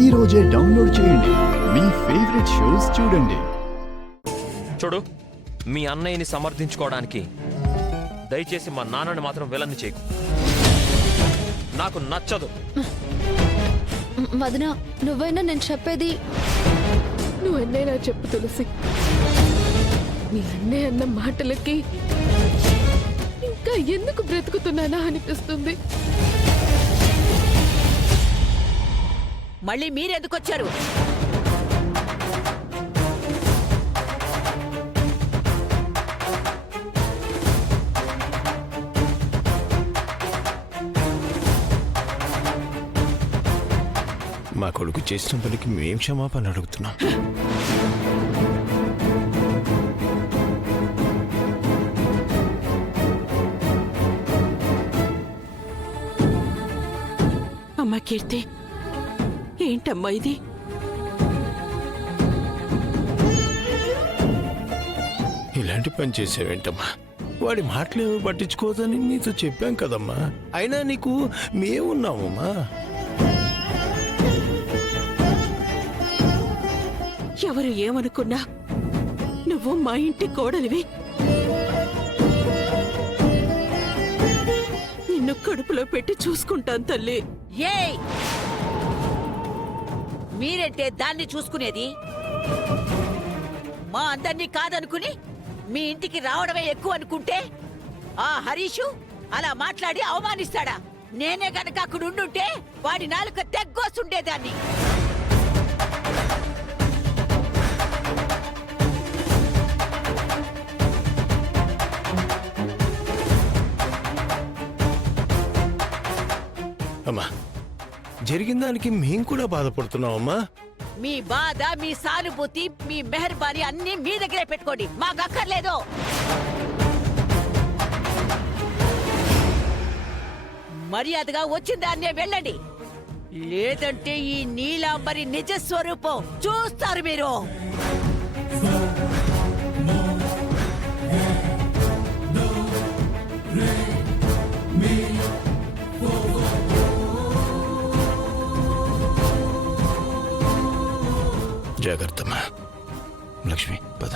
ఈ రోజే డౌన్లోడ్ చేయండి. మీ ఫేవరెట్ షోస్ చూడండి. చూడు, మీ అన్నయ్యని సమర్థించుకోవడానికి దయచేసి మా నాన్నని మాత్రం విలన్ని చేయకు. నాకు నచ్చదు. వదిన, నువ్వైనా నేను చెప్పేది. నువ్వెన్నైనా చెప్పు తులసి. మీ అన్నయ్య అన్న మాటలకి ఇంకా ఎందుకు బ్రతుకుతున్నానా అనిపిస్తుంది. మళ్ళీ మీరెందుకొచ్చారు? మా కొడుకు చేసిన పనికి మేం క్షమాపణ అడుగుతున్నాం. అమ్మా కీర్తి, ఏంటమ్మా ఇది? ఇలాంటి పని చేసేవేంటమ్మా? వాడి మాటలేమీ పట్టించుకోదని నీతో చెప్పాం కదమ్మా. అయినా నీకు మేమున్నామమ్మా. ఎవరు ఏమనుకున్నా నువ్వు మా ఇంటి కోడలివి. నిన్ను కడుపులో పెట్టి చూసుకుంటాను తల్లి. ఏయ్, మీరంటే దాన్ని చూసుకునేది? మా అందరినీ కాదనుకుని మీ ఇంటికి రావడమే ఎక్కువ అనుకుంటే ఆ హరీషు అలా మాట్లాడి అవమానిస్తాడా? నేనే గనక అక్కడ ఉండుంటే వాడి నాలుక తెగ్గోస్తుండేదాన్ని. అమ్మా, జరిగిన దానికి మేం కూడా బాధపడుతున్నామమ్మా. మీ బాధ, మీ సానుభూతి, మీ మెహర్బానీ అన్ని మీ దగ్గరే పెట్టుకోండి, మాకు అక్కర్లేదు. మర్యాదగా వచ్చిన దాన్నే వెళ్ళండి, లేదంటే ఈ నీలాంబరి నిజ స్వరూపం చూస్తారు మీరు. జాగ్రత్తమ్మా. లక్ష్మి, పద.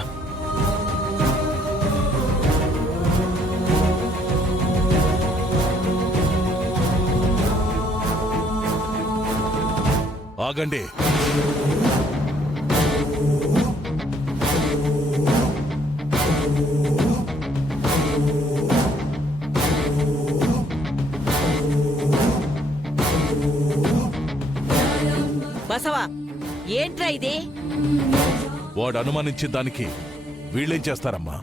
ఆగండి. బసవా, ఏంట్రా ఇది? వాడు అనుమానించిన దానికి వీళ్ళేం చేస్తారమ్మా?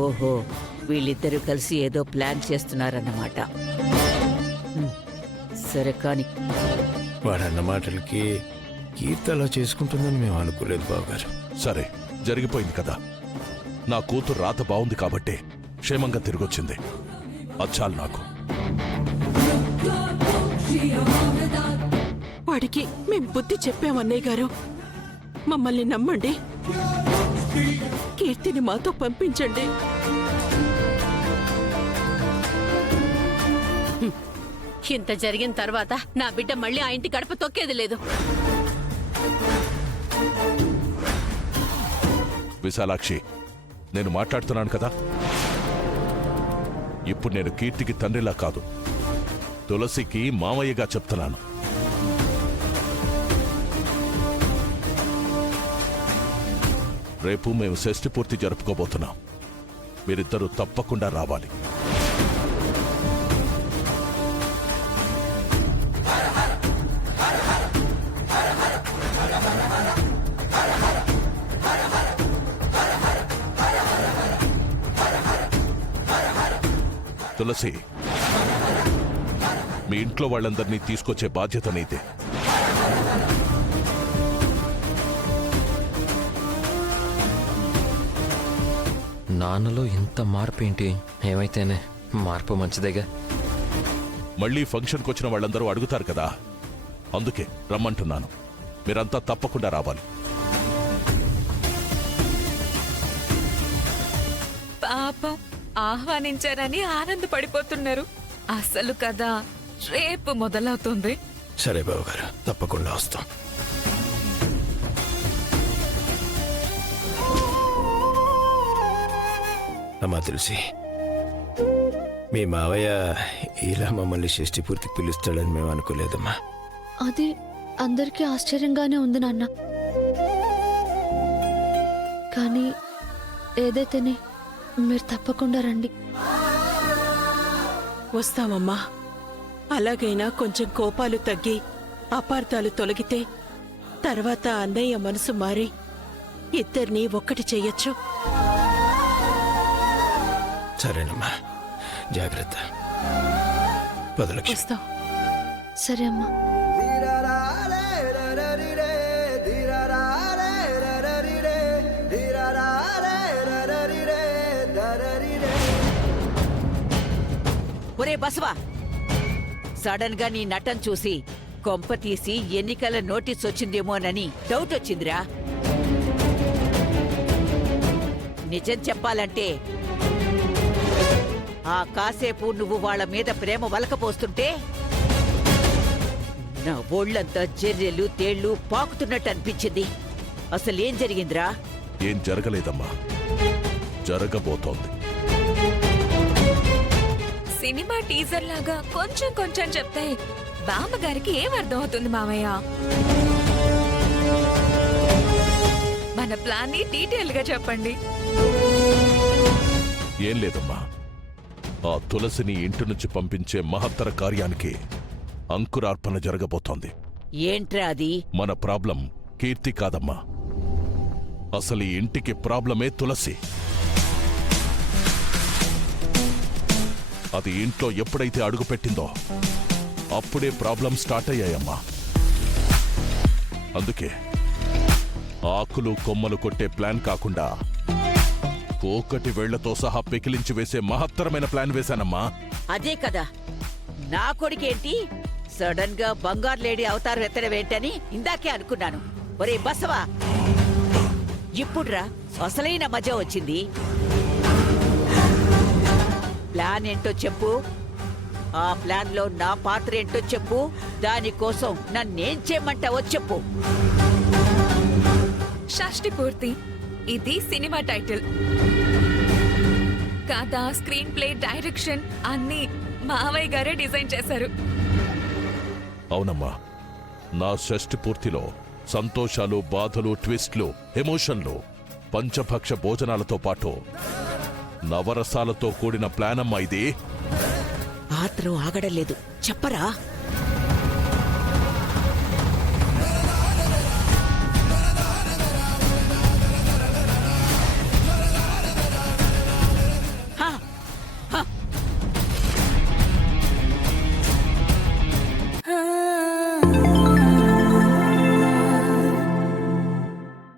ఓహో, వీళ్ళిద్దరూ కలిసి ఏదో ప్లాన్ చేస్తున్నారన్నమాట. సరే కాని. వాడన్న మాటలకి కీర్తి అలా చేసుకుంటుందని మేము అనుకోలేదు బావగారు. సరే, జరిగిపోయింది కదా. నా కూతురు రాత బాగుంది కాబట్టి క్షేమంగా తిరిగొచ్చింది. అచ్చాలు నాకు. వాడికి మేం బుద్ధి చెప్పామన్నయ్య గారు. మమ్మల్ని నమ్మండి. కీర్తిని మాతో పంపించండి. ఇంత జరిగిన తర్వాత నా బిడ్డ మళ్ళీ ఆ ఇంటి గడప తొక్కేది లేదు. విశాలాక్షి, నేను మాట్లాడుతున్నాను కదా. ఇప్పుడు నేను కీర్తికి తండ్రిలా కాదు, తులసికి మామయ్యగా చెప్తున్నాను. రేపు మేము షష్ఠి పూర్తి జరుపుకోబోతున్నాం. మీరిద్దరూ తప్పకుండా రావాలి. తులసి, మీ ఇంట్లో వాళ్ళందరినీ తీసుకొచ్చే బాధ్యత నీదే. నాన్నలో ఇంత మార్పు ఏంటి? ఏమైతేనే మార్పు మంచిదేగా. మళ్ళీ ఫంక్షన్కి వచ్చిన వాళ్ళందరూ అడుగుతారు కదా, అందుకే రమ్మంటున్నాను. మీరంతా తప్పకుండా రావాలి. పాపం ఆహ్వానించారని ఆనందపడిపోతున్నారు. అసలు కదా రేపు మొదలవుతుంది. సరే బావగారు, తప్పకుండా వస్తాం. అమ్మా తులసి, మీ మావయ్య ఇలా మమ్మల్ని షష్ఠి పూర్తికి పిలుస్తాడని మేము అనుకోలేదమ్మా. అది అందరికీ ఆశ్చర్యంగానే ఉంది నాన్న. కానీ ఏదైతేనే మీరు తప్పకుండా రండి. వస్తామమ్మా. అలాగైనా కొంచెం కోపాలు తగ్గి అపార్థాలు తొలగితే తర్వాత అన్నయ్య మనసు మారి ఇద్దరినీ ఒక్కటి చెయ్యొచ్చు. సరేనమ్మా, జాగ్రత్త. పదలక్ష్మి. వస్తాం. సరే అమ్మా. ఒరే బసవా, సడన్ గా నీ నటన చూసి కొంప తీసి ఎన్నికల నోటీస్ వచ్చిందేమోనని డౌట్ వచ్చిందిరా. నిజం చెప్పాలంటే ఆ కాసేపు నువ్వు వాళ్ళ మీద ప్రేమ వలకపోస్తుంటే నా ఒళ్ళంతా జర్రెలు తేళ్లు పాకుతున్నట్టు అనిపించింది. అసలేం జరిగిందిరా? ఏం జరగలేదమ్మా, జరగబోతోంది. సినిమా టీజర్ లాగా కొంచెం కొంచెం చెప్తే బామ్మగారికి ఏం అర్థం అవుతుంది మావయ్య? మన ప్లాన్ ని డీటెయిల్ గా చెప్పండి. ఏం లేదమ్మా, ఆ తులసిని ఇంటి నుంచి పంపించే మహత్తర కార్యానికి అంకురార్పణ జరగబోతోంది. ఏంట్రా అది? మన ప్రాబ్లం కీర్తి కాదమ్మా, అసలు ఈ ఇంటికి ప్రాబ్లమే తులసి. అది ఇంట్లో ఎప్పుడైతే అడుగుపెట్టిందో అప్పుడే ప్రాబ్లం స్టార్ట్ అయ్యాయమ్మా. అందుకే ఆకులు కొమ్మలు కొట్టే ప్లాన్ కాకుండా కోకటి వేళ్లతో సహా పెకిలించి వేసే మహత్తరమైన ప్లాన్ వేశానమ్మా. అదే కదా, నా కొడుకేంటి సడన్ గా బంగారు లేడీ అవతారం ఎత్తడమేంటని ఇందాకే అనుకున్నాను. ఒరే బసవా, ఇప్పుడ్రా అసలైన మజా వచ్చింది. ప్లాన్ ఏంటో చెప్పు. ఆ ప్లాన్ లో నా పాత్ర ఏంటో చెప్పు. దానికోసం నన్నేం చేయమంటావో చెప్పు. షష్టి పూర్తి, ఇది సినిమా టైటిల్. కథ, స్క్రీన్ ప్లే, డైరెక్షన్ అన్ని మావయ్య గారే డిజైన్ చేశారు. అవునమ్మా, నా షష్ఠి పూర్తిలో సంతోషాలు, బాధలు, ట్విస్ట్లు, ఎమోషన్లు, పంచభక్ష భోజనాలతో పాటు నవరసాలతో కూడిన ప్లాన్ అమ్మా ఇది. ఆత్రం ఆగడలేదు, చెప్పరా?